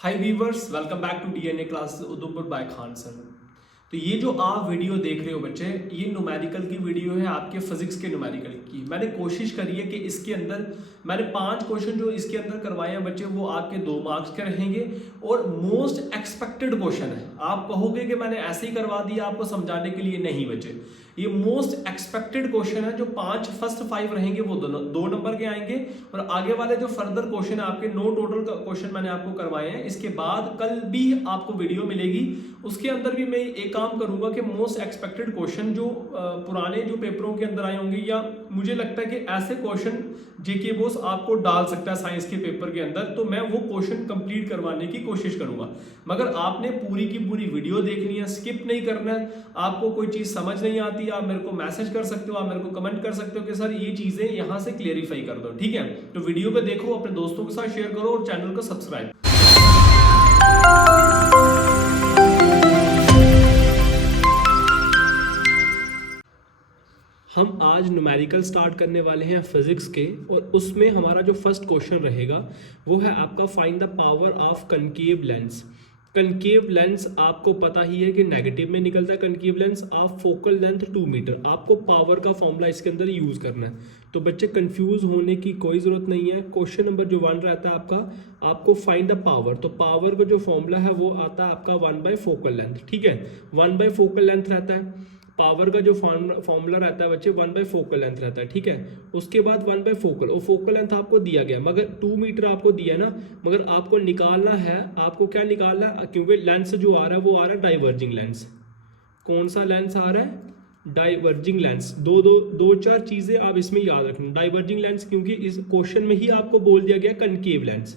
Hi viewers, welcome back to DNA class Udhampur by Khan sir. तो ये जो आप वीडियो देख रहे हो बच्चे, ये न्यूमेरिकल की वीडियो है, आपके फिजिक्स के न्यूमेरिकल की। मैंने कोशिश करी है कि इसके अंदर मैंने 5 क्वेश्चन जो इसके अंदर करवाए हैं बच्चे, वो आपके 2 मार्क्स के रहेंगे और मोस्ट एक्सपेक्टेड क्वेश्चन है। आप कहोगे कि मैंने ऐसे ही करवा दिया आपको समझाने के लिए, नहीं बच्चे, ये मोस्ट एक्सपेक्टेड क्वेश्चन है। जो 5 फर्स्ट 5 रहेंगे वो 2 नंबर के आएंगे और आगे वाले जो फर्दर क्वेश्चन है आपके 9 टोटल क्वेश्चन मैंने आपको करवाए हैं। इसके बाद कल भी आपको वीडियो मिलेगी, उसके अंदर भी मैं एक काम करूंगा कि मोस्ट एक्सपेक्टेड क्वेश्चन जो पुराने जो पेपरों के अंदर आए होंगे, या मुझे लगता है कि ऐसे क्वेश्चन जेके बॉस आपको डाल सकता है साइंस के पेपर के अंदर, तो मैं वो क्वेश्चन कंप्लीट करवाने की कोशिश करूंगा। मगर आपने पूरी की पूरी वीडियो देखनी है, स्किप नहीं करना है। आपको कोई चीज समझ नहीं आती, आप मेरे को मैसेज कर सकते हो, आप मेरे को कमेंट कर सकते हो कि सर ये चीजें यहां से क्लियरिफाई कर दो, ठीक है। तो वीडियो को देखो, अपने दोस्तों के साथ शेयर करो और चैनल को सब्सक्राइब। हम आज न्यूमेरिकल स्टार्ट करने वाले हैं फिजिक्स के, और उसमें हमारा जो फर्स्ट क्वेश्चन रहेगा वो है आपका find the power of concave lens. Concave lens आपको पता ही है कि नेगेटिव में निकलता है concave lens of focal length 2 metre. आपको पावर का फॉर्मूला इसके अंदर यूज करना है, तो बच्चे कंफ्यूज होने की कोई जरूरत नहीं है। क्वेश्चन नंबर जो 1 रहता है आपका, आपको फाइंड द पावर, तो पावर का जो फॉर्मूला है वो आता है आपका 1/4 फोकल लेंथ, ठीक है। 1/4 फोकल लेंथ रहता है। पावर का जो फॉर्मूला रहता है बच्चे 1/4 फोकल लेंथ रहता है, ठीक है। उसके बाद 1/4 फोकल, और फोकल लेंथ आपको दिया गया, मगर 2 मीटर आपको दिया ना, मगर आपको निकालना है, आपको क्या निकालना है, क्योंकि लेंस जो आ रहा है वो आ रहा है डाइवर्जिंग लेंस। कौन सा लेंस आ रहा है? Diverging lens. दो चार चीजें आप इसमें याद रखना। डाइवर्जिंग लेंस क्योंकि इस क्वेश्चन में ही आपको बोल दिया गया कनकेव लेंस,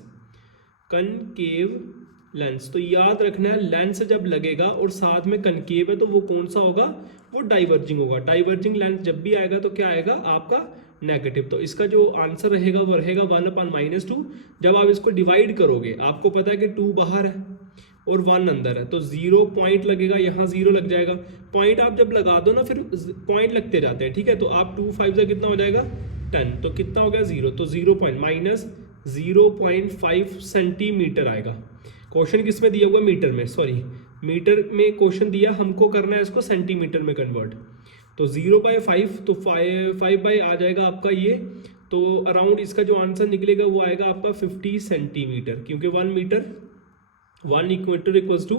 कनकेव लेंस, तो याद रखना है लेंस जब लगेगा और साथ में कनकेव है तो वो कौन सा होगा, वो डाइवर्जिंग होगा। डाइवर्जिंग लेंस जब भी आएगा तो क्या आएगा आपका नेगेटिव। तो इसका जो आंसर रहेगा वो रहेगा 1/-2। जब आप इसको डिवाइड करोगे, आपको पता है कि 2 बाहर है और 1 अंदर है, तो 0 पॉइंट लगेगा, यहाँ 0 लग जाएगा। पॉइंट आप जब लगा दो ना, फिर पॉइंट लगते जाते हैं, ठीक है। तो आप 2 5 से कितना हो जाएगा 10, तो कितना हो गया 0, तो 0 पॉइंट माइनस 0.5 सेंटीमीटर आएगा। क्वेश्चन किस में दिया हुआ, मीटर में, सॉरी मीटर में क्वेश्चन दिया, हमको करना है इसको सेंटीमीटर में कन्वर्ट। तो 0/5, तो 5 आ जाएगा आपका ये, तो अराउंड इसका जो आंसर निकलेगा वो आएगा आपका 50 सेंटीमीटर, क्योंकि 1 metre 1 metre equals to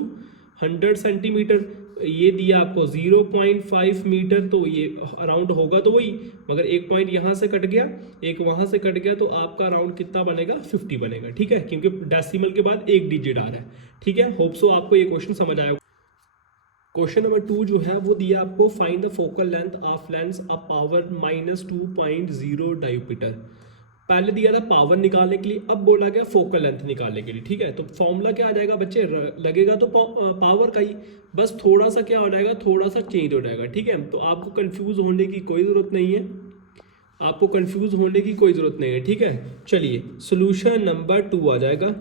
100 centimetre. ये दिया आपको 0.5 मीटर, तो ये अराउंड होगा तो वही, मगर एक पॉइंट यहाँ से कट गया, एक वहाँ से कट गया, तो आपका अराउंड कितना बनेगा 50 बनेगा, ठीक है, क्योंकि डेसिमल के बाद एक डिजिट आ रहा है, ठीक है। होप सो आपको ये क्वेश्चन समझ आया। क्वेश्चन नंबर 2 जो है वो दिया आपको find the focal length of lens a power -2.0 डायोमीटर। पहले दिया था पावर निकालने के लिए, अब बोला गया फोकल लेंथ निकालने के लिए, ठीक है। तो फॉर्मूला क्या आ जाएगा बच्चे, लगेगा तो पावर का ही, बस थोड़ा सा क्या हो जाएगा, थोड़ा सा चेंज हो जाएगा, ठीक है। तो आपको कंफ्यूज होने की कोई ज़रूरत नहीं है, आपको कंफ्यूज होने की कोई ज़रूरत नहीं है, ठीक है। चलिए सोल्यूशन नंबर 2 आ जाएगा।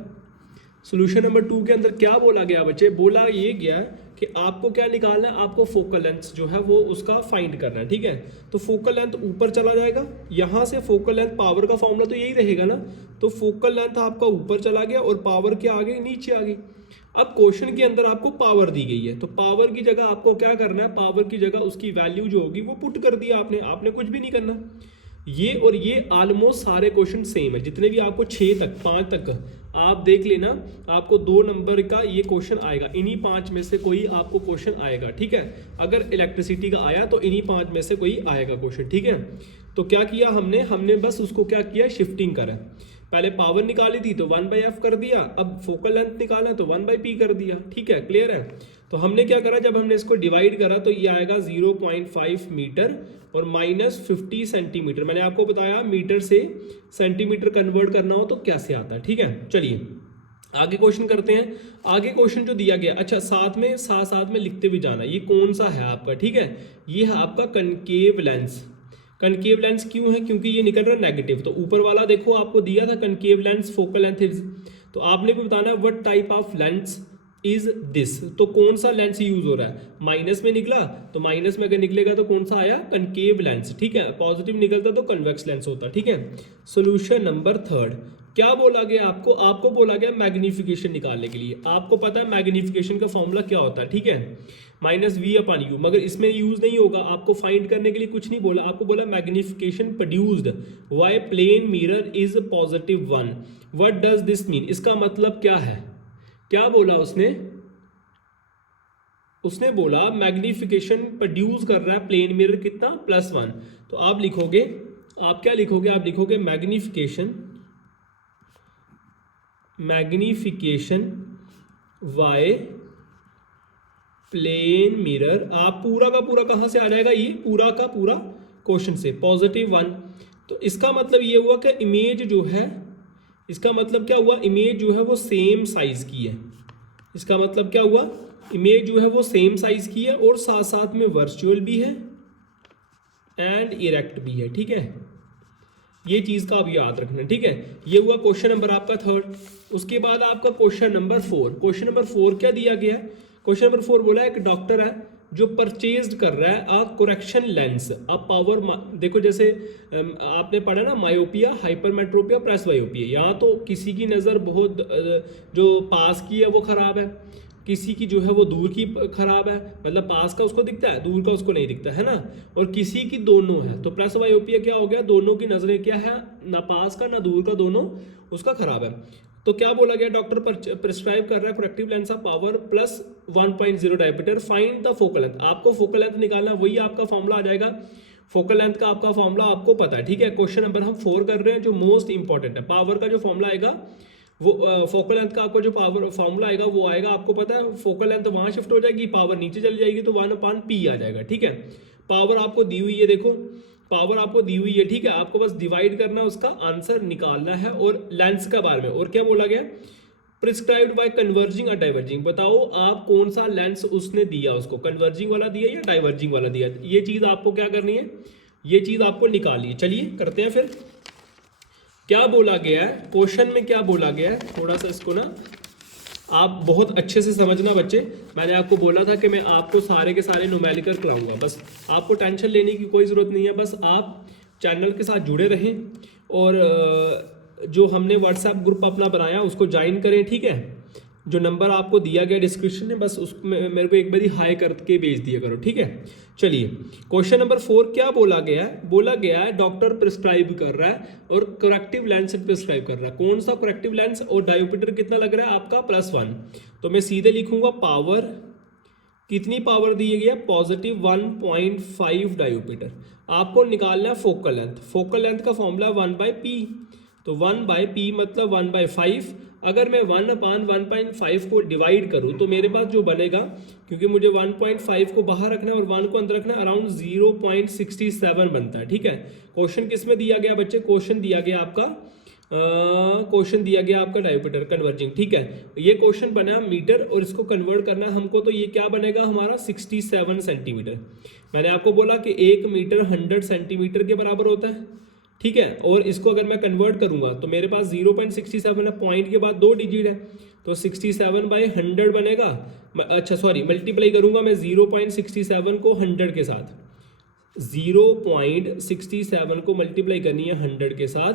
सोल्यूशन नंबर 2 के अंदर क्या बोला गया बच्चे, बोला ये गया कि आपको क्या निकालना है, आपको फोकल लेंथ जो है वो उसका फाइंड करना है, ठीक है। तो फोकल लेंथ ऊपर चला जाएगा, यहाँ से फोकल लेंथ, पावर का फॉर्मूला तो यही रहेगा ना, तो फोकल लेंथ आपका ऊपर चला गया और पावर क्या आ गई, नीचे आ गई। अब क्वेश्चन के अंदर आपको पावर दी गई है, तो पावर की जगह आपको क्या करना है, पावर की जगह उसकी वैल्यू जो होगी वो पुट कर दिया आपने कुछ भी नहीं करना। ये और ये ऑलमोस्ट सारे क्वेश्चन सेम है, जितने भी आपको 6 तक 5 तक आप देख लेना, आपको 2 नंबर का ये क्वेश्चन आएगा, इन्हीं 5 में से कोई आपको क्वेश्चन आएगा, ठीक है। अगर इलेक्ट्रिसिटी का आया तो इन्हीं 5 में से कोई आएगा क्वेश्चन, ठीक है। तो क्या किया हमने बस उसको क्या किया, शिफ्टिंग करा। पहले पावर निकाली थी तो 1/f कर दिया, अब फोकल लेंथ निकालना है तो 1/p कर दिया, ठीक है, क्लियर है। तो हमने क्या करा, जब हमने इसको डिवाइड करा तो ये आएगा 0.5 मीटर और -50 सेंटीमीटर। मैंने आपको बताया मीटर से सेंटीमीटर कन्वर्ट करना हो तो कैसे आता है, ठीक है। चलिए आगे क्वेश्चन करते हैं। आगे क्वेश्चन जो दिया गया, अच्छा साथ में लिखते भी जाना, ये कौन सा है आपका, ठीक है। ये है आपका कनकेव लेंस। कनकेव लेंस क्यों है, क्योंकि ये निकल रहा है नेगेटिव। तो ऊपर वाला देखो आपको दिया था concave lens focal length is, तो आपने भी बताना what type of lens is this, तो कौन सा लेंस यूज हो रहा है। माइनस में निकला तो माइनस में अगर निकलेगा तो कौन सा आया, कनकेव लेंस, ठीक है। पॉजिटिव निकलता तो कन्वेक्स लेंस होता, ठीक है। सोल्यूशन नंबर 3, क्या बोला गया आपको? आपको बोला गया मैग्निफिकेशन निकालने के लिए। आपको पता है मैग्निफिकेशन का फॉर्मूला क्या होता है, ठीक है, -v/u, मगर इसमें यूज नहीं होगा। आपको फाइंड करने के लिए कुछ नहीं बोला, आपको बोला magnification produced by plane mirror is +1। What does this mean? इसका मतलब क्या है? क्या बोला उसने? उसने बोला मैग्निफिकेशन प्रोड्यूस कर रहा है प्लेन मिरर कितना? +1। तो आप लिखोगे, आप क्या लिखोगे? आप लिखोगे मैग्निफिकेशन वाई प्लेन मिरर। आप पूरा का पूरा कहाँ से आ जाएगा? ये पूरा का पूरा क्वेश्चन से, +1। तो इसका मतलब ये हुआ कि इमेज जो है, इसका मतलब क्या हुआ? इमेज जो है वो सेम साइज की है। इसका मतलब क्या हुआ? इमेज जो है वो सेम साइज की है और साथ साथ में वर्चुअल भी है एंड इरेक्ट भी है, ठीक है। ये चीज का आप याद रखना, ठीक है। ये हुआ क्वेश्चन नंबर आपका 3rd। उसके बाद आपका क्वेश्चन नंबर 4। क्वेश्चन नंबर 4 क्या दिया गया है? क्वेश्चन नंबर 4 बोला एक डॉक्टर है जो परचेज्ड कर रहा है a correction lens a power. देखो जैसे आपने पढ़ा ना, मायोपिया, हाइपरमेट्रोपिया, प्रेसबायोपिया। यहाँ तो किसी की नज़र बहुत जो पास की है वो खराब है, किसी की जो है वो दूर की खराब है, मतलब पास का उसको दिखता है, दूर का उसको नहीं दिखता है ना। और किसी की दोनों है, तो प्रेसबायोपिया क्या हो गया? दोनों की नजरें क्या है? ना पास का ना दूर का, दोनों उसका खराब है। तो क्या बोला गया? डॉक्टर प्रिस्क्राइब कर रहा है corrective lens of power +1.0 diameter, find the focal length. आपको फोकल लेंथ निकालना, वही आपका फॉर्मूला आ जाएगा। फोकल लेंथ का आपका फॉर्मूला आपको पता है, ठीक है। क्वेश्चन नंबर हम 4 कर रहे हैं, जो मोस्ट इंपॉर्टेंट है। पावर का जो फॉर्मूला आएगा वो फोकल लेंथ का आपको जो पावर फॉर्मूला आएगा वो आएगा, आपको पता है। फोकल लेंथ वहां शिफ्ट हो जाएगी, पावर नीचे चली जाएगी, तो 1/p आ जाएगा, ठीक है। पावर आपको दी हुई है, देखो पावर आपको दी हुई है, ठीक है। आपको बस डिवाइड करना है, उसका आंसर निकालना है। और लेंस का बारे में और क्या बोला गया? प्रिस्क्राइब्ड बाय कन्वर्जिंग और डाइवर्जिंग। बताओ आप कौन सा लेंस उसने दिया, उसको कन्वर्जिंग वाला दिया या डाइवर्जिंग वाला दिया? ये चीज आपको क्या करनी है? ये चीज आपको निकालनी है। चलिए करते हैं फिर। क्या बोला गया है क्वेश्चन में? क्या बोला गया है? थोड़ा सा इसको ना आप बहुत अच्छे से समझना बच्चे। मैंने आपको बोला था कि मैं आपको सारे के सारे न्यूमेरिकल कराऊंगा, बस आपको टेंशन लेने की कोई ज़रूरत नहीं है। बस आप चैनल के साथ जुड़े रहें और जो हमने व्हाट्सएप ग्रुप अपना बनाया उसको ज्वाइन करें, ठीक है। जो नंबर आपको दिया गया डिस्क्रिप्शन में, बस उसमें मेरे को एक बारी हाई करके भेज दिया करो, ठीक है। चलिए क्वेश्चन नंबर 4 क्या बोला गया है? बोला गया है डॉक्टर प्रिस्क्राइब कर रहा है और करेक्टिव लेंस प्रिस्क्राइब कर रहा है। कौन सा करेक्टिव लेंस? और डायोमीटर कितना लग रहा है आपका? +1। तो मैं सीधे लिखूंगा पावर, कितनी पावर दी गई है? +1.5 डायोमीटर। आपको निकालना है फोकल लेंथ। फोकल लेंथ का फॉर्मूला 1/p, तो 1/p मतलब 1/5। अगर मैं 1/1.5 को डिवाइड करूं तो मेरे पास जो बनेगा, क्योंकि मुझे 1.5 को बाहर रखना है और 1 को अंदर रखना है, अराउंड 0.67 बनता है, ठीक है। क्वेश्चन किस में दिया गया बच्चे? क्वेश्चन दिया गया आपका डायोमीटर कन्वर्जिंग, ठीक है। ये क्वेश्चन बना मीटर और इसको कन्वर्ट करना है हमको, तो ये क्या बनेगा हमारा? 67 सेंटीमीटर। मैंने आपको बोला कि 1 मीटर 100 सेंटीमीटर के बराबर होता है, ठीक है। और इसको अगर मैं कन्वर्ट करूंगा तो मेरे पास 0.67 है, पॉइंट के बाद 2 डिजिट है, तो 67/100 बनेगा। अच्छा सॉरी, मल्टीप्लाई करूंगा मैं 0.67 को 100 के साथ, 0.67 को मल्टीप्लाई करनी है 100 के साथ,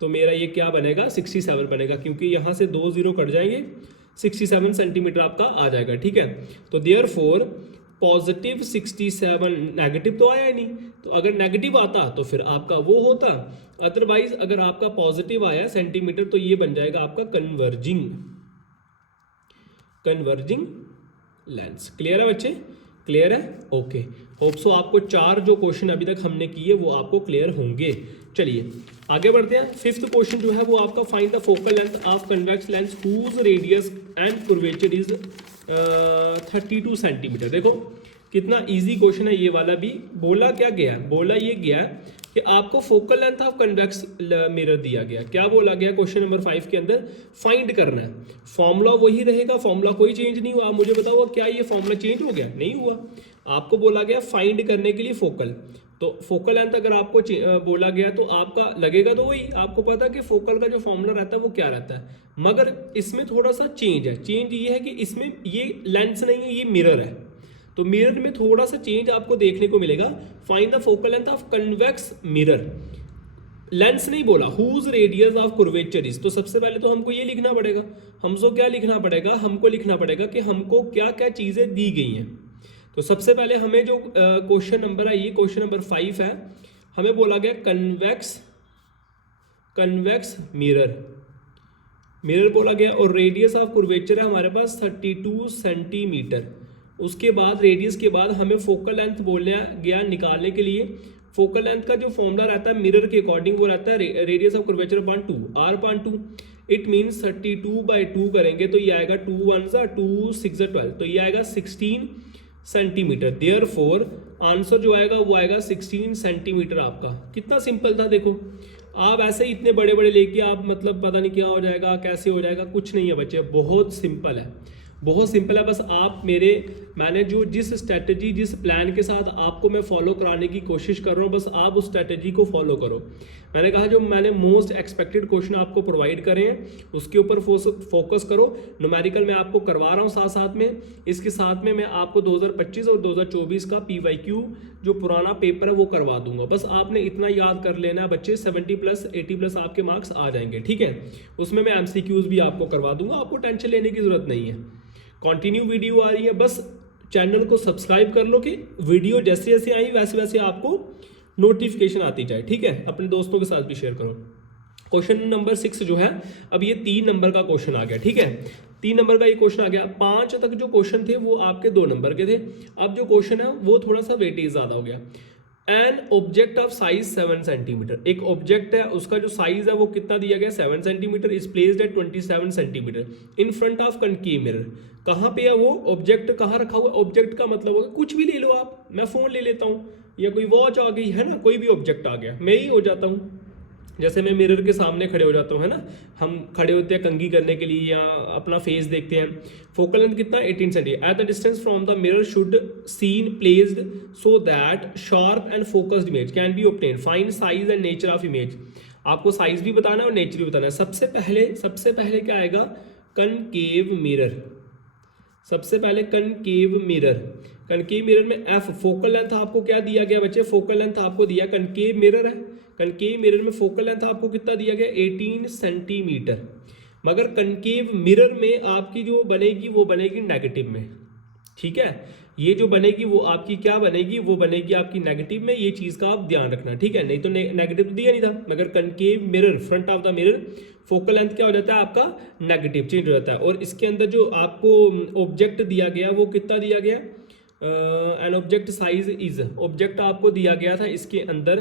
तो मेरा ये क्या बनेगा? 67 बनेगा, क्योंकि यहाँ से 2 0 कट जाएंगे, 67 सेंटीमीटर आपका आ जाएगा, ठीक है। तो देयरफॉर +67, नेगेटिव तो आया ही नहीं, तो अगर नेगेटिव आता तो फिर आपका वो होता, अदरवाइज अगर आपका पॉजिटिव आया सेंटीमीटर तो ये बन जाएगा आपका कन्वर्जिंग लेंस। क्लियर है बच्चे? क्लियर है? ओके, होप सो आपको 4 जो क्वेश्चन अभी तक हमने किए वो आपको क्लियर होंगे। चलिए आगे बढ़ते हैं। 5th क्वेश्चन जो है वो आपका find the focal length of convex lens whose radius and curvature is 32 centimetre. देखो कितना इजी क्वेश्चन है ये वाला भी। बोला क्या गया? बोला ये गया कि आपको focal length of convex mirror दिया गया। क्या बोला गया क्वेश्चन नंबर 5 के अंदर? फाइंड करना है। फॉर्मूला वही रहेगा, फॉर्मूला कोई चेंज नहीं हुआ। आप मुझे बताओ क्या ये फॉर्मूला चेंज हो गया? नहीं हुआ। आपको बोला गया फाइंड करने के लिए फोकल, तो फोकल लेंथ अगर आपको बोला गया तो आपका लगेगा तो वही। आपको पता है कि फोकल का जो फॉर्मूला रहता है वो क्या रहता है, मगर इसमें थोड़ा सा चेंज है। चेंज ये है कि इसमें ये लेंस नहीं है, ये मिरर है, तो मिरर में थोड़ा सा चेंज आपको देखने को मिलेगा। Find the focal length of convex mirror. Lens नहीं बोला, whose radius of curvature is, तो सबसे पहले तो हमको ये लिखना पड़ेगा, हमको क्या लिखना पड़ेगा, हमको लिखना पड़ेगा कि हमको क्या क्या चीज़ें दी गई हैं। तो सबसे पहले हमें जो क्वेश्चन नंबर है, ये क्वेश्चन नंबर 5 है, हमें बोला गया कन्वेक्स मिरर बोला गया, और रेडियस ऑफ कर्वेचर है हमारे पास 32 सेंटीमीटर। उसके बाद रेडियस के बाद हमें फोकल लेंथ बोलने गया निकालने के लिए। फोकल लेंथ का जो फॉर्मूला रहता है मिरर के अकॉर्डिंग वो रहता है radius of curvature upon 2 r/2। It means 32/2 करेंगे तो ये आएगा 2 1 2 6 12, तो ये आएगा 16 सेंटीमीटर। देयरफॉर आंसर जो आएगा वो आएगा 16 सेंटीमीटर आपका। कितना सिंपल था देखो, आप ऐसे ही इतने बड़े बड़े लेके आप मतलब पता नहीं क्या हो जाएगा, कैसे हो जाएगा, कुछ नहीं है बच्चे, बहुत सिंपल है, बहुत सिंपल है। बस आप मैंने जो जिस स्ट्रेटजी जिस प्लान के साथ आपको मैं फॉलो कराने की कोशिश कर रहा हूँ, बस आप उस स्ट्रेटजी को फॉलो करो। मैंने कहा जो मैंने मोस्ट एक्सपेक्टेड क्वेश्चन आपको प्रोवाइड करे हैं उसके ऊपर फोकस करो। न्यूमेरिकल मैं आपको करवा रहा हूँ साथ साथ में, इसके साथ में मैं आपको 2025 और 2024 का PYQ जो पुराना पेपर है वो करवा दूंगा। बस आपने इतना याद कर लेना है बच्चे, 70+ 80+ आपके मार्क्स आ जाएंगे, ठीक है। उसमें मैं MCQs भी आपको करवा दूंगा, आपको टेंशन लेने की जरूरत नहीं है। कंटिन्यू वीडियो आ रही है, बस चैनल को सब्सक्राइब कर लो कि वीडियो जैसे जैसे आई वैसे वैसे आपको नोटिफिकेशन आती जाए, ठीक है। अपने दोस्तों के साथ भी शेयर करो। क्वेश्चन नंबर 6 जो है, अब ये 3 नंबर का क्वेश्चन आ गया, ठीक है। 3 नंबर का ये क्वेश्चन आ गया। 5 तक जो क्वेश्चन थे वो आपके 2 नंबर के थे। अब जो क्वेश्चन है वो थोड़ा सा वेटेज ज्यादा हो गया। An object of size 7 centimetre, एक ऑब्जेक्ट है उसका जो साइज है वो कितना दिया गया 7 centimetre, is placed at 27 centimetre in front of concave mirror. कहाँ पे है वो ऑब्जेक्ट, कहाँ रखा हुआ? ऑब्जेक्ट का मतलब होगा कुछ भी ले लो आप, मैं फोन ले लेता हूँ या कोई वॉच आ गई है ना, कोई भी ऑब्जेक्ट आ गया, मैं ही हो जाता हूँ। जैसे मैं मिरर के सामने खड़े हो जाता हूँ, है ना, हम खड़े होते हैं कंघी करने के लिए या अपना फेस देखते हैं। फोकल लेंथ कितना 18 centimetre. At the distance from the mirror should screen placed so that sharp and focused image can be obtain. Find size and nature of image. आपको साइज भी बताना है और नेचर भी बताना है। सबसे पहले क्या आएगा? Concave mirror. सबसे पहले कनकेव मिरर में एफ फोकल लेंथ आपको क्या दिया गया बच्चे? फोकल लेंथ आपको दिया, कनकेव मिरर है, कनकेव मिरर में फोकल लेंथ आपको कितना दिया गया? 18 सेंटीमीटर। मगर कनकेव मिरर में आपकी जो बनेगी वो बनेगी नेगेटिव में, ठीक है। ये जो बनेगी वो आपकी क्या बनेगी? वो बनेगी आपकी नेगेटिव में। ये चीज का आप ध्यान रखना, ठीक है। नहीं तो नेगेटिव दिया नहीं था, मगर concave mirror front of the mirror focal length क्या हो जाता है आपका? नेगेटिव चेंज हो जाता है। और इसके अंदर जो आपको ऑब्जेक्ट दिया गया वो कितना दिया गया? An object size is, object आपको दिया गया था इसके अंदर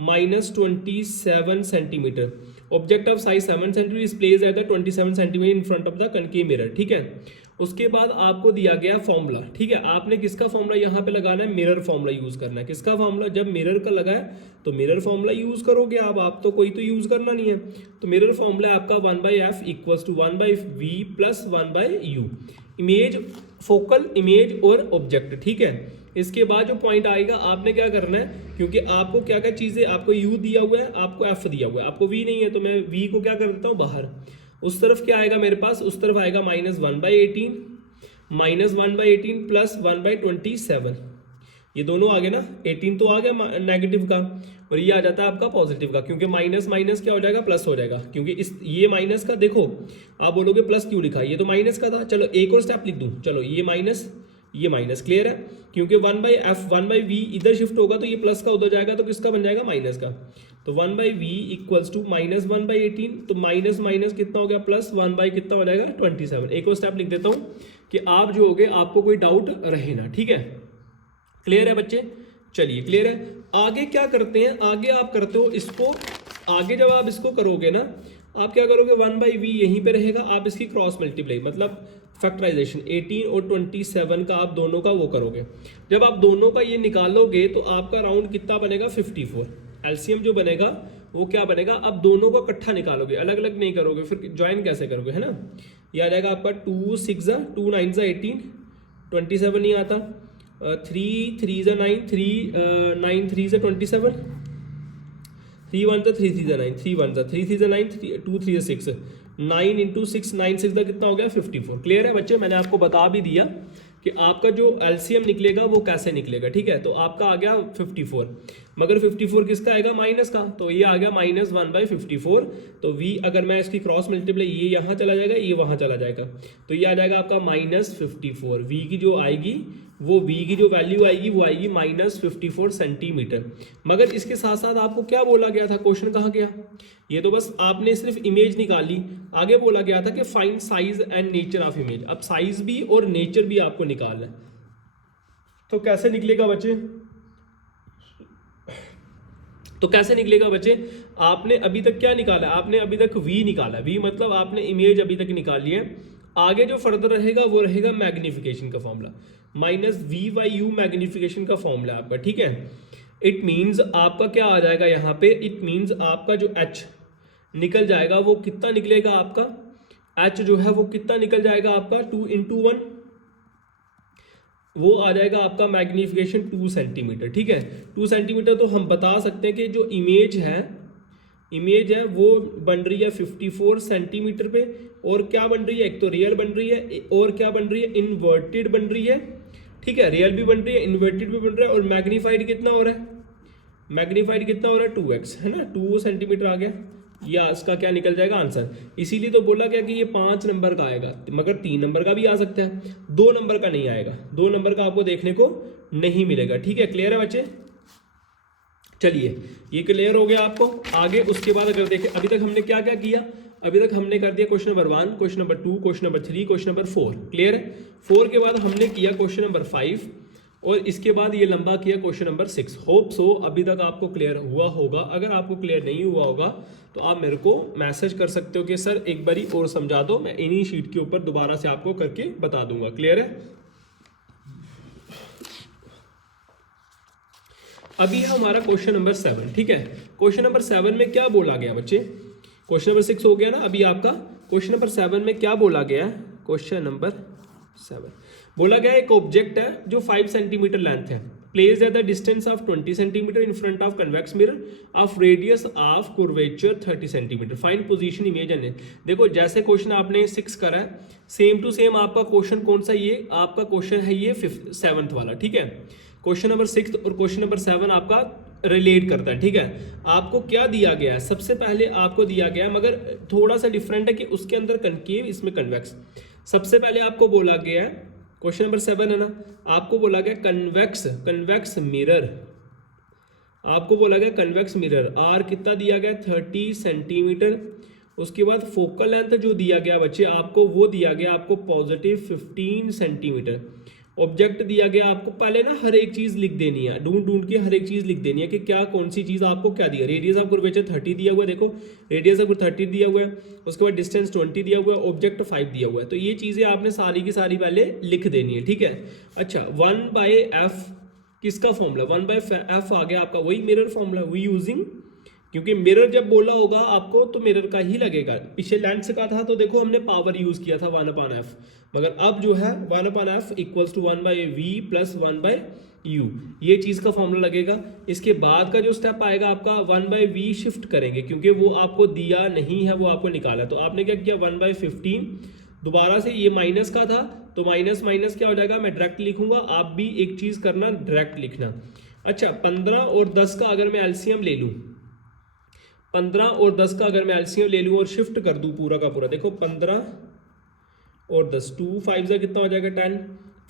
-27 centimetre. Object of size 7 centimetre is placed at the 27 centimetre in front of the concave mirror, ठीक है। उसके बाद आपको दिया गया फॉर्मूला, ठीक है। आपने किसका फॉर्मूला यहाँ पे लगाना है? मिरर फॉर्मूला यूज करना है। किसका फॉर्मूला? जब मिरर का लगा है तो मिरर फॉर्मूला यूज करोगे आप तो कोई तो यूज करना नहीं है। तो मिरर फॉर्मूला है आपका 1/f equals to 1/v plus 1/u। Image, focal image और ऑब्जेक्ट, ठीक है। इसके बाद जो पॉइंट आएगा आपने क्या करना है, क्योंकि आपको क्या क्या चीजें, आपको u दिया हुआ है, आपको f दिया हुआ है, आपको v नहीं है, तो मैं v को क्या कर देता हूँ बाहर। उस तरफ क्या आएगा मेरे पास? उस तरफ आएगा -1/18 प्लस 1/27। ये दोनों आ गए ना, 18 तो आ गया नेगेटिव का और ये आ जाता है आपका पॉजिटिव का, क्योंकि माइनस माइनस क्या हो जाएगा? प्लस हो जाएगा। क्योंकि इस ये माइनस का, देखो आप बोलोगे प्लस क्यों लिखा, ये तो माइनस का था। चलो एक और स्टेप लिख दूं, चलो ये माइनस क्लियर है, क्योंकि 1/f 1/v इधर शिफ्ट होगा तो ये प्लस का उधर जाएगा तो किसका बन जाएगा? माइनस का। तो 1/v इक्वल्स टू -1/18, तो माइनस माइनस कितना हो गया? प्लस 1/ कितना हो जाएगा? 27। एक और स्टेप लिख देता हूँ कि आप जो होगे आपको कोई डाउट रहे ना, ठीक है। क्लियर है बच्चे? चलिए क्लियर है। आगे क्या करते हैं? आगे आप करते हो इसको, आगे जब आप इसको करोगे ना, आप क्या करोगे? 1/v यहीं पे रहेगा, आप इसकी क्रॉस मल्टीप्लाई मतलब फैक्टराइजेशन 18 और 27 का आप दोनों का वो करोगे। जब आप दोनों का ये निकालोगे तो आपका राउंड कितना बनेगा? 54। एलसीएम जो बनेगा वो क्या बनेगा? अब दोनों को इकट्ठा निकालोगे, अलग अलग नहीं करोगे, फिर ज्वाइन कैसे करोगे, है ना। ये आ जाएगा आपका 2 6 2 9 18, 27 नहीं आता, 3 3 9 3 9 3 27, 3 1 3 3 9, 3 1 3 3 9, 2 3 6, 9 × 6 9 6 का कितना हो गया? 54। क्लियर है बच्चे? मैंने आपको बता भी दिया कि आपका जो एलसीएम निकलेगा वो कैसे निकलेगा, ठीक है। तो आपका आ गया 54, मगर 54 किसका आएगा, माइनस का, तो ये आ गया -1/54। तो v अगर मैं इसकी क्रॉस मल्टीप्लाई, ये यहाँ चला जाएगा, ये वहाँ चला जाएगा, तो ये आ जाएगा आपका -54। v की जो आएगी वो v की जो वैल्यू आएगी वो आएगी -54 सेंटीमीटर। मगर इसके साथ साथ आपको क्या बोला गया था, क्वेश्चन कहाँ गया, ये तो बस आपने सिर्फ इमेज निकाली, आगे बोला गया था कि find size and nature of image. अब साइज भी और नेचर भी आपको निकालना है, तो कैसे निकलेगा बच्चे, तो कैसे निकलेगा बच्चे, आपने अभी तक क्या निकाला, आपने अभी तक v निकाला, v मतलब आपने इमेज अभी तक निकाली है। आगे जो फर्दर रहेगा वो रहेगा मैग्निफिकेशन का फॉर्मूला, -v/u मैग्निफिकेशन का फॉर्मूला आपका, ठीक है। इट मीन्स आपका क्या आ जाएगा यहाँ पे, इट मीन्स आपका जो h निकल जाएगा वो कितना निकलेगा, आपका h जो है वो कितना निकल जाएगा आपका 2 × 1, वो आ जाएगा आपका मैग्निफिकेशन 2 सेंटीमीटर, ठीक है। 2 सेंटीमीटर तो हम बता सकते हैं कि जो इमेज है वो बन रही है 54 सेंटीमीटर पे, और क्या बन रही है, एक तो रियल बन रही है और क्या बन रही है, इन्वर्टेड बन रही है, ठीक है। रियल भी बन रही है, इन्वर्टेड भी बन रहा है, और मैग्नीफाइड कितना हो रहा है, मैग्नीफाइड कितना हो रहा है 2x, है ना, 2 सेंटीमीटर आ गया, या इसका क्या निकल जाएगा आंसर। इसीलिए तो बोला गया कि ये 5 नंबर का आएगा, मगर 3 नंबर का भी आ सकता है, 2 नंबर का नहीं आएगा, 2 नंबर का आपको देखने को नहीं मिलेगा, ठीक है। क्लियर है बच्चे, चलिए ये क्लियर हो गया आपको। आगे उसके बाद अगर देखें, अभी तक हमने क्या क्या किया, अभी तक हमने कर दिया question number 1, question number 2, question number 3, question number 4, clear है। 4 के बाद हमने किया क्वेश्चन नंबर 5, और इसके बाद ये लंबा किया क्वेश्चन नंबर 6। होप सो अभी तक आपको क्लियर हुआ होगा। अगर आपको क्लियर नहीं हुआ होगा तो आप मेरे को मैसेज कर सकते हो कि सर एक बारी और समझा दो, मैं इन्हीं शीट के ऊपर दोबारा से आपको करके बता दूंगा, क्लियर है। अभी है हमारा क्वेश्चन नंबर 7, ठीक है। क्वेश्चन नंबर 7 में क्या बोला गया बच्चे, क्वेश्चन नंबर 6 हो गया ना, अभी आपका क्वेश्चन नंबर 7 में क्या बोला गया है, क्वेश्चन नंबर 7 बोला गया एक ऑब्जेक्ट है जो 5 सेंटीमीटर लेंथ है, placed at the distance of 20 centimetre in front of convex mirror of radius of curvature 30 centimetre, find position image and. देखो जैसे क्वेश्चन आपने 6 करा है, सेम टू सेम आपका क्वेश्चन कौन सा, ये आपका क्वेश्चन है ये 7th वाला, ठीक है। क्वेश्चन नंबर 6 और क्वेश्चन नंबर 7 आपका रिलेट करता है, ठीक है। आपको क्या दिया गया है, सबसे पहले आपको दिया गया है, मगर थोड़ा सा डिफरेंट है कि उसके अंदर कनकेव, इसमें कन्वेक्स। सबसे पहले आपको बोला गया है, क्वेश्चन नंबर 7 है ना, आपको बोला गया कन्वेक्स मिरर, आपको बोला गया कन्वेक्स मिरर, आर कितना दिया गया 30 सेंटीमीटर। उसके बाद फोकल लेंथ जो दिया गया बच्चे आपको, वो दिया गया आपको पॉजिटिव 15 सेंटीमीटर। ऑब्जेक्ट दिया गया आपको, पहले ना हर एक चीज लिख देनी है, ढूंढ के हर एक चीज लिख देनी है कि क्या कौन सी चीज आपको क्या दिया। रेडियस ऑफ कर्वेचर 30 दिया हुआ है, देखो रेडियस ऑफ 30 दिया हुआ है, उसके बाद डिस्टेंस 20 दिया हुआ है, ऑब्जेक्ट 5 दिया हुआ है। तो ये चीजें आपने सारी की सारी पहले लिख देनी है, ठीक है। अच्छा 1/f किसका फॉर्मूला, 1/f आ गया आपका, वही मिरर फॉर्मूला, वी यूजिंग, क्योंकि मिरर जब बोला होगा आपको तो मिरर का ही लगेगा। पीछे लेंस का था तो देखो हमने पावर यूज किया था 1/f, मगर अब जो है 1/f equals to 1/v plus 1/u, ये चीज का फॉर्मूला लगेगा। इसके बाद का जो स्टेप आएगा आपका 1/v शिफ्ट करेंगे, क्योंकि वो आपको दिया नहीं है, वो आपको निकाला। तो आपने क्या किया 1/15, दोबारा से ये माइनस का था तो माइनस माइनस क्या हो जाएगा, मैं डायरेक्ट लिखूंगा, आप भी एक चीज करना डायरेक्ट लिखना। अच्छा 15 और 10 का अगर मैं एलसीएम ले लूं, 15 और 10 का अगर मैं एलसीएम ले लूं और शिफ्ट कर दूं पूरा का पूरा, देखो 15 और 10, 2 5 जा कितना हो जाएगा 10,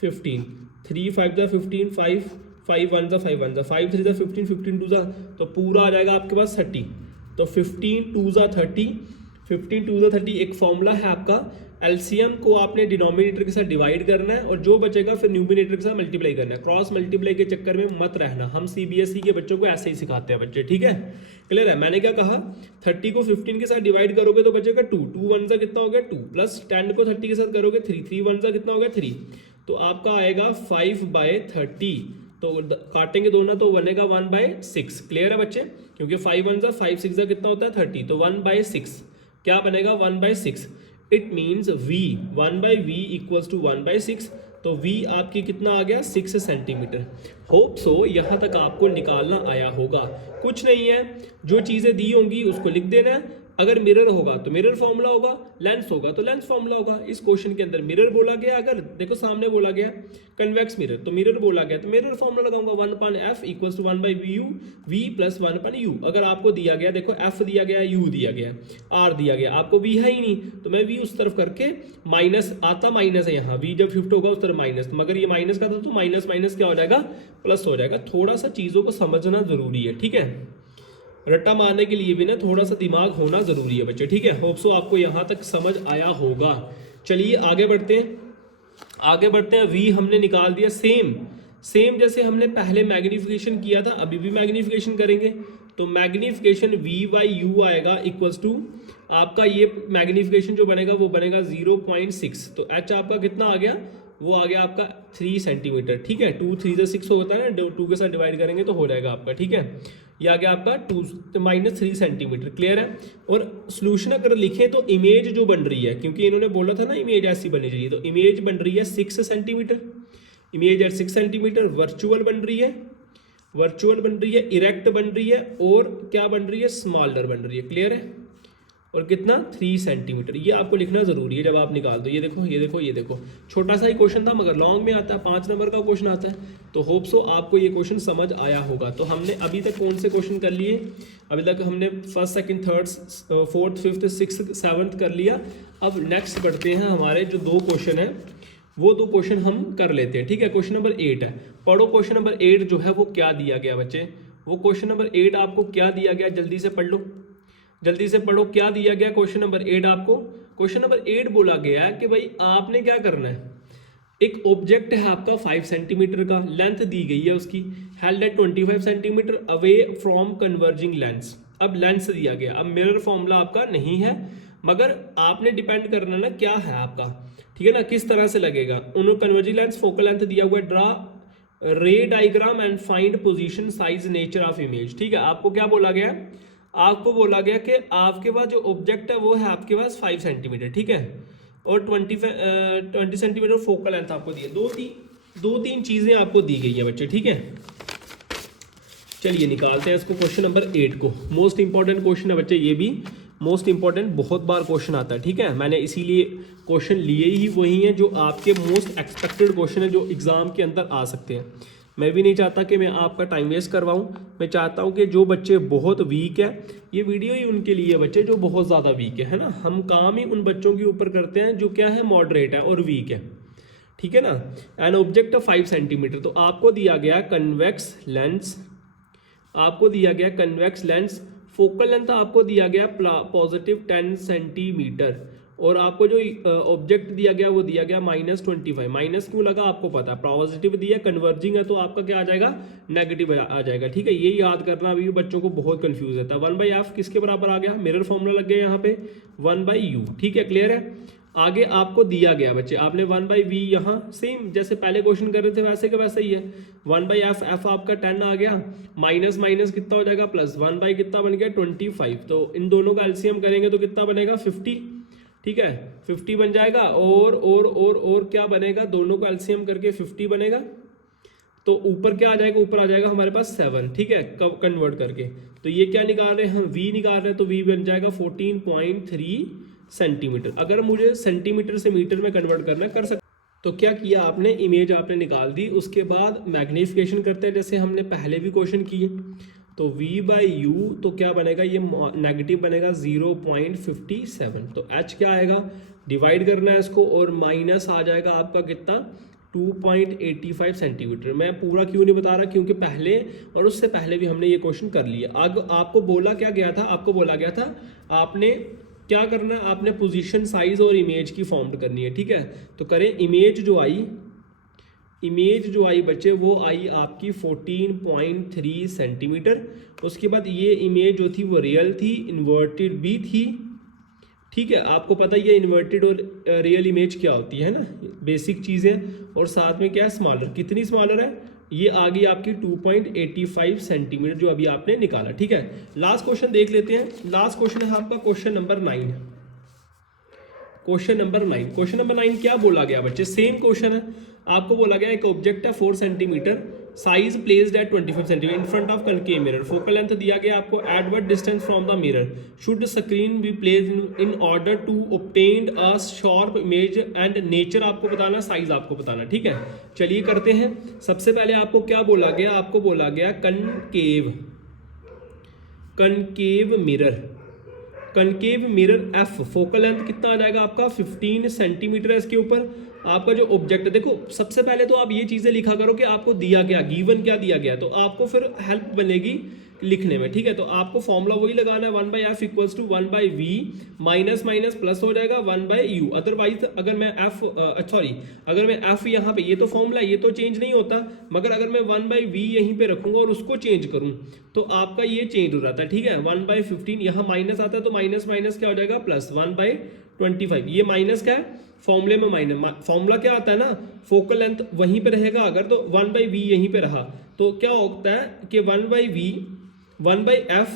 15, 3 5 जा 15, 5 1 जा 5 1 जा 5 3 जा 15, 15 2 जा, तो पूरा आ जाएगा आपके पास 30। तो 15 2 जा 30, 15 2 जा 30 एक फॉर्मूला है आपका। एलसीएम को आपने डिनोमिनेटर के साथ डिवाइड करना है और जो बचेगा फिर न्यूमिनेटर के साथ मल्टीप्लाई करना है। क्रॉस मल्टीप्लाई के चक्कर में मत रहना, हम सीबीएसई के बच्चों को ऐसे ही सिखाते हैं बच्चे, ठीक है। क्लियर है। मैंने क्या कहा 30 को 15 के साथ डिवाइड करोगे तो बचेगा 2, 2 1 जा कितना हो गया 2, प्लस 10 को 30 के साथ करोगे 3, 3 1 जा कितना हो गया 3, तो आपका आएगा 5/30। तो काटेंगे दोनों तो बनेगा 1/6। क्लियर है बच्चे, क्योंकि 5 1 जा 5 6 जा कितना होता है 30, तो 1/6 क्या बनेगा 1/6। It means v 1/v equals to 1/6, तो v आपकी कितना आ गया 6 सेंटीमीटर। होप सो यहाँ तक आपको निकालना आया होगा। कुछ नहीं है, जो चीज़ें दी होंगी उसको लिख देना है, अगर मिरर होगा तो मिरर फॉर्मूला होगा, लेंस होगा तो लेंस फॉर्मूला होगा। इस क्वेश्चन के अंदर मिरर बोला गया, अगर देखो सामने बोला गया कन्वेक्स मिरर, तो मिरर बोला गया तो मिरर फॉर्मूला लगाऊंगा 1/f equals to 1/u v plus 1/u। अगर आपको दिया गया, देखो f दिया गया, u दिया गया, r दिया गया, आपको v है ही नहीं तो मैं v उस तरफ करके माइनस, आता माइनस है यहाँ, v जब शिफ्ट होगा उस तरफ माइनस, मगर ये माइनस का था तो माइनस माइनस क्या हो जाएगा, प्लस हो जाएगा। थोड़ा सा चीज़ों को समझना जरूरी है, ठीक है। रट्टा मारने के लिए भी ना थोड़ा सा दिमाग होना जरूरी है बच्चे, ठीक है। होप सो आपको यहाँ तक समझ आया होगा। चलिए आगे बढ़ते हैं, आगे बढ़ते हैं। v हमने निकाल दिया, सेम जैसे हमने पहले मैग्नीफिकेशन किया था अभी भी मैग्नीफिकेशन करेंगे। तो मैग्नीफिकेशन v/u आएगा इक्वल्स टू आपका ये मैग्नीफिकेशन जो बनेगा वो बनेगा 0.6। तो h आपका कितना आ गया, वो आ गया आपका 3 सेंटीमीटर, ठीक है। 2 3 से 6 होता है ना, 2 के साथ डिवाइड करेंगे तो हो जाएगा आपका, ठीक है। ये आ गया आपका 2 -3 सेंटीमीटर, क्लियर है। और सोल्यूशन अगर लिखें तो इमेज जो बन रही है, क्योंकि इन्होंने बोला था ना इमेज ऐसी बननी चाहिए, तो इमेज बन रही है 6 centimetre, image at 6 centimetre. Virtual बन रही है, इरेक्ट बन रही है, और क्या बन रही है, स्मॉलर बन रही है, क्लियर है। और कितना, 3 सेंटीमीटर। ये आपको लिखना जरूरी है जब आप निकाल दो। ये देखो छोटा सा ही क्वेश्चन था मगर लॉन्ग में आता है, 5 नंबर का क्वेश्चन आता है। तो होप सो आपको ये क्वेश्चन समझ आया होगा। तो हमने अभी तक कौन से क्वेश्चन कर लिए, अभी तक हमने first second third fourth fifth sixth seventh कर लिया। अब नेक्स्ट बढ़ते हैं, हमारे जो 2 क्वेश्चन है वो 2 क्वेश्चन हम कर लेते हैं, ठीक है। क्वेश्चन नंबर 8 है, पढ़ो क्वेश्चन नंबर 8 जो है वो क्या दिया गया बच्चे। वो क्वेश्चन नंबर 8 आपको क्या दिया गया, जल्दी से पढ़ लो, जल्दी से पढ़ो क्या दिया गया। क्वेश्चन नंबर 8 आपको, क्वेश्चन नंबर 8 बोला गया है कि भाई आपने क्या करना है, एक ऑब्जेक्ट है आपका 5 सेंटीमीटर का, लेंथ दी गई है उसकी, held at 25 centimetre away from converging lens. अब लेंस दिया गया, अब मिरर फॉर्मूला आपका नहीं है, मगर आपने डिपेंड करना ना क्या है आपका, ठीक है ना, किस तरह से लगेगा। उन्होंने कन्वर्जिंग लेंस, फोकल लेंथ दिया हुआ है, ड्रा रे diagram and find position size nature of image, ठीक है। आपको क्या बोला गया, आपको बोला गया कि आपके पास जो ऑब्जेक्ट है वो है आपके पास 5 सेंटीमीटर, ठीक है, और 20 सेंटीमीटर फोकल लेंथ आपको दी है। 2-3 चीज़ें आपको दी गई है बच्चे, ठीक है। चलिए निकालते हैं इसको, क्वेश्चन नंबर 8 को। मोस्ट इंपॉर्टेंट क्वेश्चन है बच्चे, ये भी मोस्ट इंपॉर्टेंट, बहुत बार क्वेश्चन आता है, ठीक है। मैंने इसीलिए क्वेश्चन लिए ही वही हैं जो आपके मोस्ट एक्सपेक्टेड क्वेश्चन है, जो एग्जाम के अंदर आ सकते हैं। मैं भी नहीं चाहता कि मैं आपका टाइम वेस्ट करवाऊं, मैं चाहता हूं कि जो बच्चे बहुत वीक है, ये वीडियो ही उनके लिए बच्चे जो बहुत ज़्यादा वीक है ना। हम काम ही उन बच्चों के ऊपर करते हैं जो क्या है, मॉडरेट है और वीक है, ठीक है ना। एन ऑब्जेक्ट 5 सेंटीमीटर, तो आपको दिया गया कन्वेक्स लेंस, आपको दिया गया कन्वेक्स लेंस, फोकल लेंथ आपको दिया गया पॉजिटिव 10 सेंटीमीटर, और आपको जो ऑब्जेक्ट दिया गया वो दिया गया -25। माइनस क्यों लगा आपको पता है, पॉजिटिव दिया, कन्वर्जिंग है तो आपका क्या आ जाएगा, नेगेटिव आ जाएगा, ठीक है। ये याद करना, अभी बच्चों को बहुत कंफ्यूज रहता है। 1/f किसके बराबर आ गया, मिरर फॉर्मूला लग गया यहाँ पे 1/u, ठीक है, क्लियर है। आगे आपको दिया गया बच्चे, आपने 1/v यहाँ सेम जैसे पहले क्वेश्चन कर रहे थे वैसे का वैसे ही है। 1/f, f आपका 10 आ गया, माइनस माइनस कितना हो जाएगा, प्लस 1 कितना बन गया 25। तो इन दोनों का एलसीएम करेंगे तो कितना बनेगा 50, ठीक है, 50 बन जाएगा। और क्या बनेगा, दोनों का एलसीएम करके 50 बनेगा। तो ऊपर क्या आ जाएगा, ऊपर आ जाएगा हमारे पास 7, ठीक है, कन्वर्ट करके। तो ये क्या निकाल रहे हैं हम, v निकाल रहे हैं, तो v बन जाएगा 14.3 सेंटीमीटर। अगर मुझे सेंटीमीटर से मीटर में कन्वर्ट करना कर सकते। तो क्या किया आपने, इमेज आपने निकाल दी, उसके बाद मैग्नीफिकेशन करते हैं जैसे हमने पहले भी क्वेश्चन किए। तो v/u तो क्या बनेगा, ये नेगेटिव बनेगा 0.57। तो h क्या आएगा, डिवाइड करना है इसको, और माइनस आ जाएगा आपका कितना 2.85 सेंटीमीटर। मैं पूरा क्यों नहीं बता रहा, क्योंकि पहले और उससे पहले भी हमने ये क्वेश्चन कर लिया। आपको बोला क्या गया था, आपको बोला गया था आपने क्या करना है, आपने पोजीशन साइज और इमेज की फॉर्म करनी है, ठीक है। तो करें, इमेज जो आई बच्चे वो आई आपकी 14.3 सेंटीमीटर। उसके बाद ये इमेज जो थी वो रियल थी, इन्वर्टेड भी थी, ठीक है। आपको पता ही है इन्वर्टेड और रियल इमेज क्या होती है ना, बेसिक चीज़ें। और साथ में क्या है, स्मॉलर, कितनी स्मॉलर है, ये आ गई आपकी 2.85 सेंटीमीटर जो अभी आपने निकाला, ठीक है। लास्ट क्वेश्चन देख लेते हैं। लास्ट क्वेश्चन है आपका क्वेश्चन नंबर 9। क्वेश्चन नंबर 9 क्या बोला गया बच्चे, सेम क्वेश्चन है। आपको बोला गया एक ऑब्जेक्ट है 4 centimetre, size placed at 25 centimetre in front of concave mirror, focal length दिया गया आपको, at what distance from the mirror should screen be placed in order to obtain a sharp image, and nature आपको बताना, size आपको बताना। ठीक है, चलिए करते हैं। सबसे पहले आपको क्या बोला गया, आपको बोला गया concave mirror, concave mirror F, focal length कितना आ जाएगा आपका 15 सेंटीमीटर है। इसके ऊपर आपका जो ऑब्जेक्ट है, देखो सबसे पहले तो आप ये चीज़ें लिखा करो कि आपको दिया गया, गिवन क्या दिया गया, तो आपको फिर हेल्प बनेगी लिखने में। ठीक है, तो आपको फॉर्मूला वही लगाना है 1/f equals to 1/v, minus minus plus हो जाएगा 1/u। अदरवाइज अगर मैं अगर मैं f यहाँ पे, ये तो फॉर्मूला ये तो चेंज नहीं होता, मगर अगर मैं 1/v यहीं पे रखूंगा और उसको चेंज करूँ तो आपका ये चेंज हो जाता है। ठीक है, 1/15 यहाँ माइनस आता है तो माइनस माइनस क्या हो जाएगा प्लस, 1/25। ये माइनस क्या है, फॉर्मूले में माइनस, फॉर्मूला क्या आता है ना, फोकल लेंथ वहीं पे रहेगा अगर, तो 1/v यहीं पे रहा तो क्या होता है कि 1/v 1/f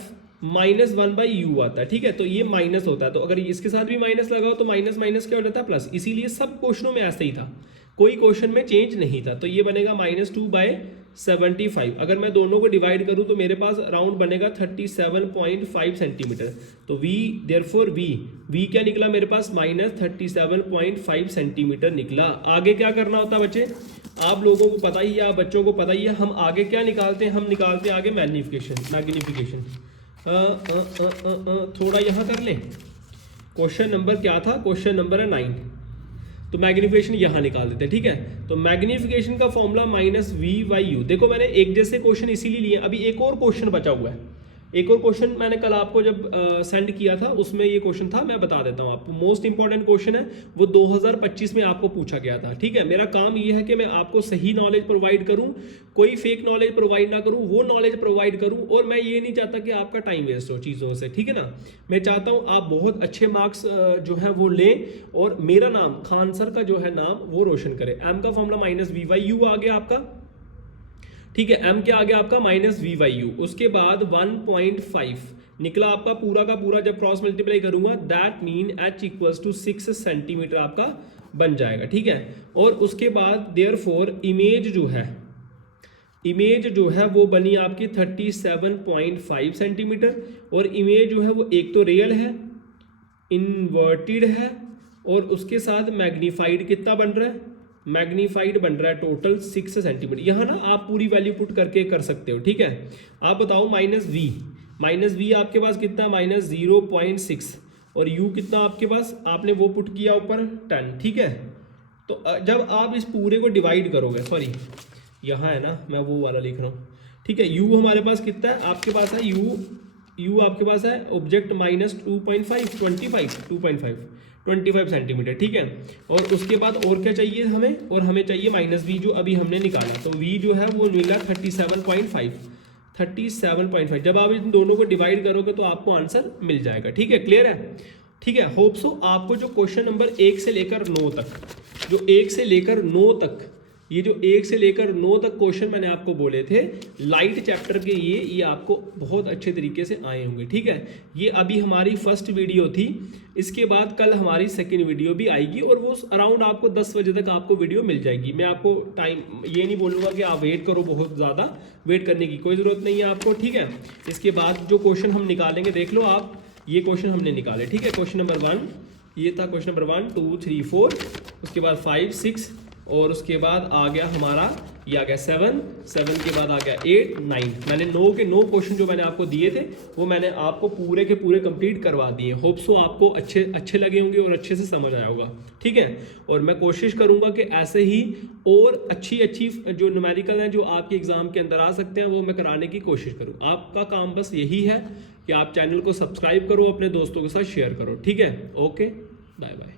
माइनस 1/u आता है। ठीक है, तो ये माइनस होता है, तो अगर इसके साथ भी माइनस लगाओ तो माइनस माइनस क्या हो जाता है प्लस। इसीलिए सब क्वेश्चनों में ऐसे ही था, कोई क्वेश्चन में चेंज नहीं था। तो ये बनेगा -2/75। अगर मैं दोनों को डिवाइड करूं तो मेरे पास राउंड बनेगा 37.5 सेंटीमीटर। तो v देयरफॉर v क्या निकला मेरे पास, -37.5 सेंटीमीटर निकला। आगे क्या करना होता है बच्चे, आप लोगों को पता ही है, आप बच्चों को पता ही है, हम आगे क्या निकालते हैं, हम निकालते हैं आगे मैग्नीफिकेशन। थोड़ा यहाँ कर ले, क्वेश्चन नंबर क्या था, क्वेश्चन नंबर है 9, तो मैग्नीफिकेशन यहाँ निकाल देते हैं। ठीक है, तो मैग्नीफिकेशन का फॉर्मूला -v/u। देखो मैंने एक जैसे क्वेश्चन इसीलिए लिए, अभी एक और क्वेश्चन बचा हुआ है, एक और क्वेश्चन मैंने कल आपको जब सेंड किया था उसमें ये क्वेश्चन था, मैं बता देता हूँ आपको। मोस्ट इंपॉर्टेंट क्वेश्चन है, वो 2025 में आपको पूछा गया था। ठीक है, मेरा काम ये है कि मैं आपको सही नॉलेज प्रोवाइड करूँ, कोई फेक नॉलेज प्रोवाइड ना करूँ, वो नॉलेज प्रोवाइड करूँ, और मैं ये नहीं चाहता कि आपका टाइम वेस्ट हो चीज़ों से। ठीक है ना, मैं चाहता हूँ आप बहुत अच्छे मार्क्स जो है वो लें और मेरा नाम, खान सर का जो है नाम वो रोशन करें। एम का फॉर्मूला -v/u आ गया आपका। ठीक है, m क्या आ गया आपका -v/u। उसके बाद 1.5 निकला आपका पूरा का पूरा, जब क्रॉस मल्टीप्लाई करूंगा that mean h equals to 6 centimetre आपका बन जाएगा। ठीक है, और उसके बाद देयरफॉर इमेज जो है वो बनी आपकी 37.5 सेंटीमीटर, और इमेज जो है वो एक तो रियल है, इन्वर्टेड है, और उसके साथ मैग्नीफाइड कितना बन रहा है, मैग्नीफाइड बन रहा है टोटल 6 सेंटीमीटर। यहाँ ना आप पूरी वैल्यू पुट करके कर सकते हो। ठीक है, आप बताओ -v आपके पास कितना, -0.6, और u कितना आपके पास, आपने वो पुट किया ऊपर 10। ठीक है, तो जब आप इस पूरे को डिवाइड करोगे, सॉरी यहाँ है ना, मैं वो वाला लिख रहा हूँ। ठीक है, u हमारे पास कितना है, आपके पास है u आपके पास है ऑब्जेक्ट -2.5 सेंटीमीटर। ठीक है, और उसके बाद और क्या चाहिए हमें, और हमें चाहिए -v जो अभी हमने निकाला, तो v जो है वो मिला 37.5। जब आप इन दोनों को डिवाइड करोगे तो आपको आंसर मिल जाएगा। ठीक है, क्लियर है। ठीक है, होप सो आपको जो क्वेश्चन नंबर 1 से लेकर 9 तक, जो 1 से लेकर 9 तक, ये जो 1 से लेकर 9 तक क्वेश्चन मैंने आपको बोले थे लाइट चैप्टर के, ये आपको बहुत अच्छे तरीके से आए होंगे। ठीक है, ये अभी हमारी फर्स्ट वीडियो थी, इसके बाद कल हमारी सेकंड वीडियो भी आएगी, और वो अराउंड आपको 10 बजे तक आपको वीडियो मिल जाएगी। मैं आपको टाइम ये नहीं बोलूँगा कि आप वेट करो, बहुत ज़्यादा वेट करने की कोई ज़रूरत नहीं है आपको। ठीक है, इसके बाद जो क्वेश्चन हम निकालेंगे देख लो आप, ये क्वेश्चन हमने निकाले। ठीक है, क्वेश्चन नंबर 1 ये था, क्वेश्चन नंबर 1 2 3 4, उसके बाद 5 6, और उसके बाद आ गया हमारा, ये आ गया 7 के बाद आ गया 8 9। मैंने 9 के 9 क्वेश्चन जो मैंने आपको दिए थे वो मैंने आपको पूरे के पूरे कंप्लीट करवा दिए। होप सो आपको अच्छे लगे होंगे और अच्छे से समझ आया होगा। ठीक है, और मैं कोशिश करूंगा कि ऐसे ही और अच्छी जो न्यूमेरिकल हैं जो आपके एग्जाम के अंदर आ सकते हैं वो मैं कराने की कोशिश करूँ। आपका काम बस यही है कि आप चैनल को सब्सक्राइब करो, अपने दोस्तों के साथ शेयर करो। ठीक है, ओके, बाय बाय।